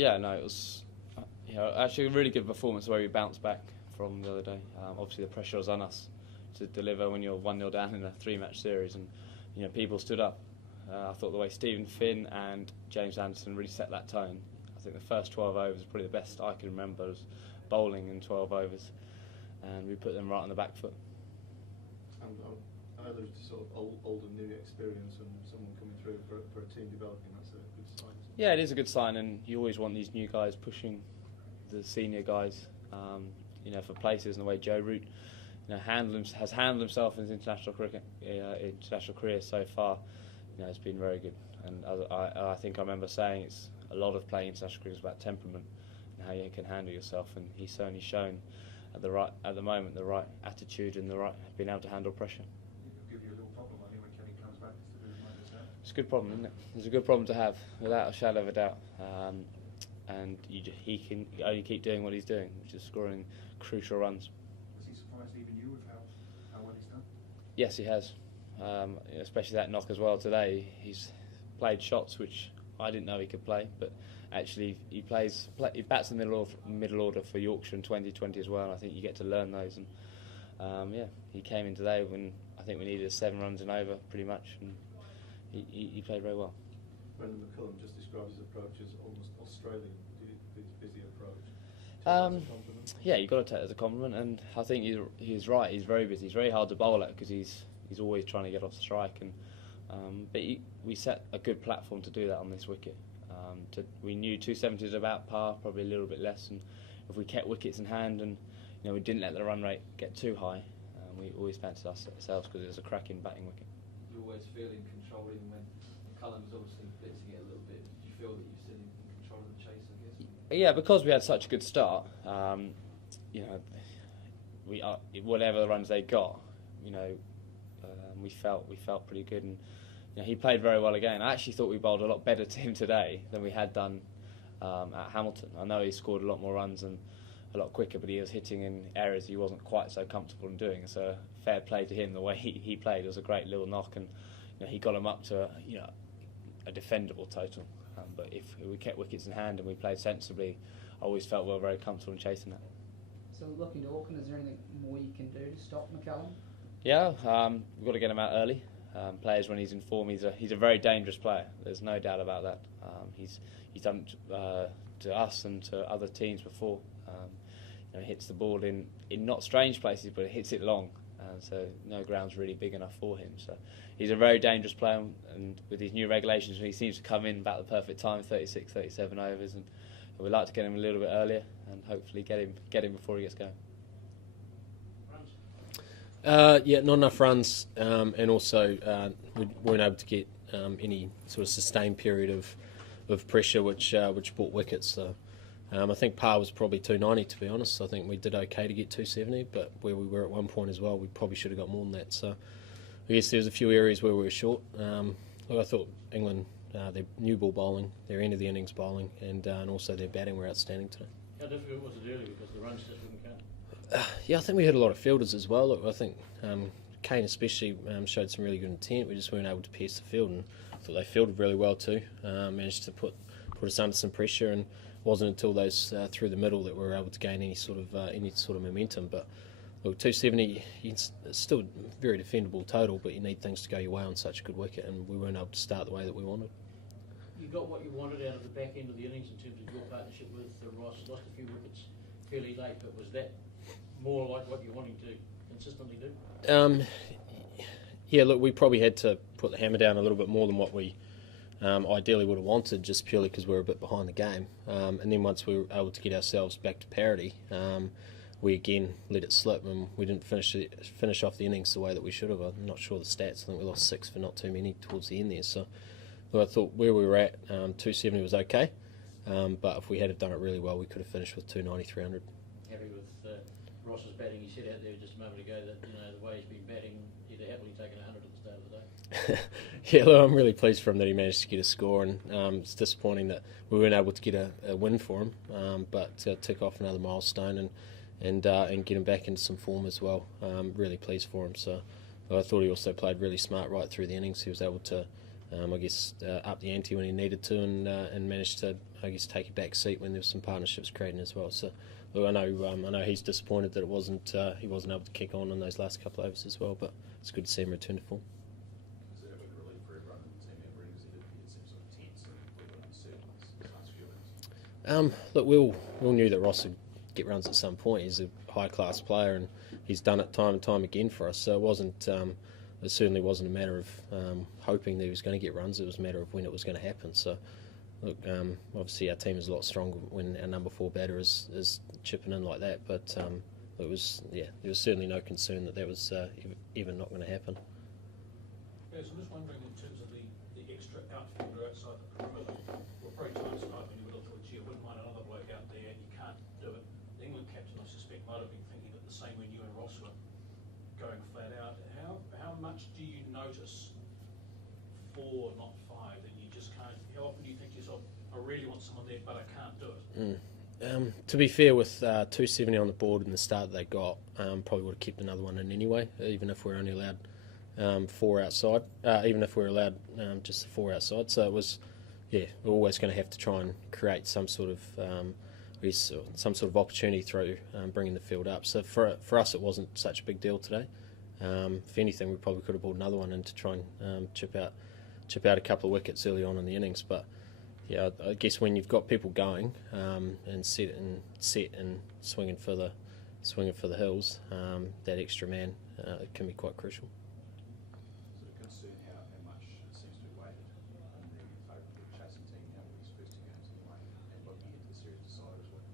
Yeah, no, it was actually a really good performance where we bounced back from the other day. Obviously, the pressure was on us to deliver when you're 1-0 down in a 3-match series, and people stood up. I thought the way Stephen Finn and James Anderson really set that tone. I think the first 12 overs was probably the best I can remember, was bowling in 12 overs, and we put them right on the back foot. I know there's sort of old and new experience, and someone coming through for a team developing, that's a good sign. Yeah, it is a good sign, and you always want these new guys pushing the senior guys, for places. And the way Joe Root, has handled himself in his international career so far, it's been very good. And I think I remember saying it's a lot of playing international cricket is about temperament and how you can handle yourself, and he's certainly shown at the moment the right attitude and being able to handle pressure. It'll give you a little problem, I think, when Kenny comes back to do as much as that. It's a good problem, isn't it? It's a good problem to have, without a shadow of a doubt. And he can only keep doing what he's doing, which is scoring crucial runs. Has he surprised even you with how well he's done? Yes, he has. Especially that knock as well today. He's played shots which I didn't know he could play, but actually he bats in the middle order for Yorkshire in 2020 as well. And I think you get to learn those. And he came in today when I think we needed 7 runs and over pretty much, and he played very well. Brendan McCullum just describes his approach as almost Australian, his busy approach. Yeah, you've got to take it as a compliment, and I think he's right. He's very busy. He's very hard to bowl at because he's always trying to get off strike, and but we set a good platform to do that on this wicket. We knew 270 was about par, probably a little bit less, and if we kept wickets in hand and we didn't let the run rate get too high, we always fancied ourselves because it was a cracking batting wicket. You always feel in control even when McCullum was obviously blitzing it a little bit. Did you feel that you're still in control of the chase, I guess? Yeah, because we had such a good start, whatever the runs they got, we felt pretty good, and he played very well again. I actually thought we bowled a lot better to him today than we had done at Hamilton. I know he scored a lot more runs and a lot quicker, but he was hitting in areas he wasn't quite so comfortable in doing. So fair play to him, the way he played. It was a great little knock, and he got him up to a defendable total. But if we kept wickets in hand and we played sensibly, I always felt we were very comfortable in chasing that. So looking to Auckland, is there anything more you can do to stop McCullum? Yeah, we've got to get him out early. Players when he's in form, he's a very dangerous player. There's no doubt about that. He's done to us and to other teams before. Hits the ball in not strange places, but it hits it long, so no ground's really big enough for him. So he's a very dangerous player, and with these new regulations, he seems to come in about the perfect time, 36, 37 overs, and we'd like to get him a little bit earlier and hopefully get him before he gets going. Yeah, not enough runs, and also we weren't able to get any sort of sustained period of pressure, which brought wickets. So I think par was probably 290, to be honest. I think we did okay to get 270, but where we were at one point as well, we probably should have got more than that. So I guess there's a few areas where we were short. I thought England, their new ball bowling, their end of the innings bowling, and also their batting were outstanding today. How difficult was it early because the runs just wouldn't come? Yeah, I think we had a lot of fielders as well. Look, I think Kane especially showed some really good intent. We just weren't able to pierce the field, and I thought they fielded really well too. Managed to put us under some pressure, and it wasn't until those through the middle that we were able to gain any sort of momentum. But look, 270, it's still a very defendable total, but you need things to go your way on such a good wicket, and we weren't able to start the way that we wanted. You got what you wanted out of the back end of the innings in terms of your partnership with Ross. Lost a few wickets fairly late, but was that more like what you're wanting to consistently do? Yeah, look, we probably had to put the hammer down a little bit more than what we ideally would have wanted, just purely because we were a bit behind the game. And then once we were able to get ourselves back to parity, we again let it slip, and we didn't finish off the innings the way that we should have. I'm not sure the stats. I think we lost 6 for not too many towards the end there. So look, I thought where we were at, 270 was okay. But if we had done it really well, we could have finished with 290, 300. Happy with Ross's batting? He said out there just a moment ago that the way he's been batting, he'd happily taken 100 at the start of the day. Yeah, look, I'm really pleased for him that he managed to get a score, and it's disappointing that we weren't able to get a win for him, but to tick off another milestone and get him back into some form as well. Really pleased for him. So I thought he also played really smart right through the innings. He was able to, up the ante when he needed to, and managed to I guess, take a back seat when there was some partnerships creating as well. So, look, I know he's disappointed that he wasn't able to kick on in those last couple of overs as well. But it's good to see him return to form. Is it a bit of relief for everyone in the team that brings it? It seems sort of tense and a little bit uncertain these last few innings. Look, we all knew that Ross would get runs at some point. He's a high class player and he's done it time and time again for us. So it certainly wasn't a matter of hoping that he was going to get runs. It was a matter of when it was going to happen. So, look, obviously our team is a lot stronger when our number 4 batter is chipping in like that. But there was certainly no concern that was even not going to happen. Yes, I'm just wondering in terms of the extra outfielder outside the perimeter. Well, probably times tonight when you would have thought, gee, I wouldn't mind another bloke out there, and you can't do it. The England captain, I suspect, might have been thinking it the same when you and Ross were going flat out. How much do you notice 4, not 5, and you just can't? How often do you think to yourself, I really want someone there, but I can't do it? To be fair, with 270 on the board in the start that they got, probably would have kept another one in anyway, even if we're only allowed 4 outside, even if we're allowed just the 4 outside. So it was, we're always going to have to try and create some sort of opportunity through bringing the field up. So for us, it wasn't such a big deal today. If anything, we probably could have brought another one in to try and chip out a couple of wickets early on in the innings. But yeah, I guess when you've got people going and set and swinging for the hills, that extra man can be quite crucial. Is it a concern how much it seems to be weighted in the favour of the chasing team now with these first 2 games anyway, and looking at the series decider as well?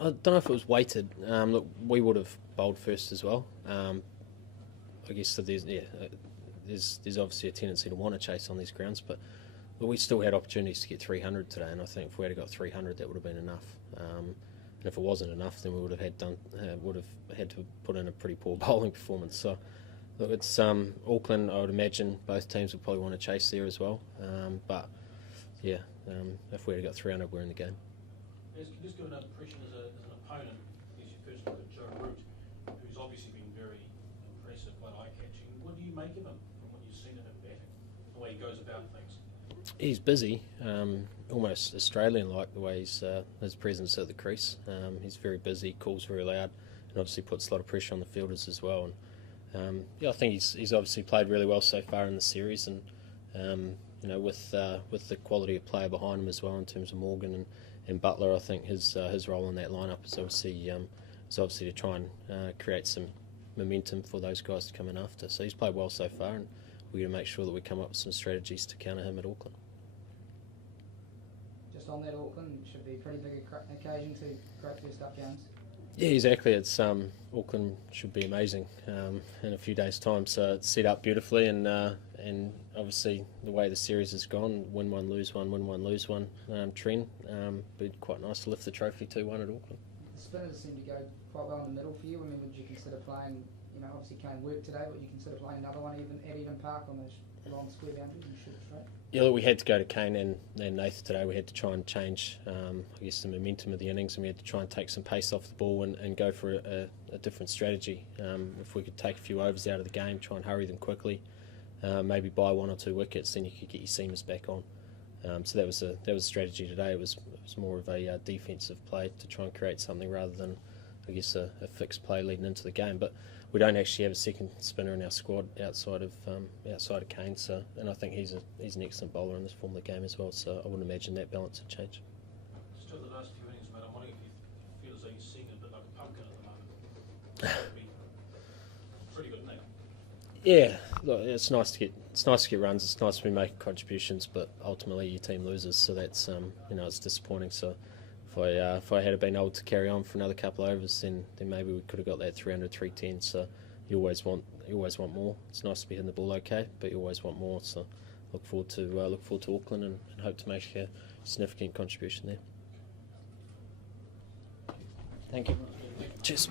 I don't know if it was weighted. Look, we would have bowled first as well. I guess that there's obviously a tendency to want to chase on these grounds, but we still had opportunities to get 300 today, and I think if we had got 300, that would have been enough. And if it wasn't enough, then we would have had to put in a pretty poor bowling performance. So, look, it's Auckland. I would imagine both teams would probably want to chase there as well. But yeah, if we had got 300, we're in the game. Yes, can you just give another impression as an opponent, as you first look at Joe Root, who's obviously been very impressive, quite eye-catching. What do you make of him from what you've seen of him batting, the way he goes about things? He's busy, almost Australian-like the way his presence at the crease. He's very busy, calls very loud, and obviously puts a lot of pressure on the fielders as well. And I think he's obviously played really well so far in the series, and with the quality of player behind him as well in terms of Morgan and Butler, I think his role in that lineup is obviously to try and create some momentum for those guys to come in after. So he's played well so far, and we're going to make sure that we come up with some strategies to counter him at Auckland. Just on that, Auckland should be a pretty big occasion to great first up games. Yeah, exactly. It's Auckland should be amazing in a few days' time. So it's set up beautifully, and obviously the way the series has gone, win one, lose one, win one, lose one trend. Be quite nice to lift the trophy 2-1 at Auckland. The spinners seem to go quite well in the middle for you. I mean, would you consider playing? Obviously Kane worked today, but you consider playing another one at Eden Park on those long square boundaries and shoot straight? Yeah, look, we had to go to Kane and Nath today. We had to try and change, I guess, the momentum of the innings, and we had to try and take some pace off the ball and go for a different strategy. If we could take a few overs out of the game, try and hurry them quickly, maybe buy 1 or 2 wickets, then you could get your seamers back on. So that was a strategy today. It was more of a defensive play to try and create something rather than, I guess, a fixed play leading into the game. But we don't actually have a second spinner in our squad outside of Kane. So, and I think he's an excellent bowler in this form of the game as well. So I wouldn't imagine that balance would change. Still the last few innings, mate. I'm wondering if you feel as though you're seeing a bit like a pumpkin at the moment. That'd be pretty good, isn't it? Yeah, look, it's nice to get runs. It's nice to be making contributions, but ultimately your team loses, so that's it's disappointing. So if I had been able to carry on for another couple of overs, then maybe we could have got that 300, 310. So you always want more. It's nice to be hitting the ball okay, but you always want more. So look forward to Auckland and hope to make a significant contribution there. Thank you. Cheers.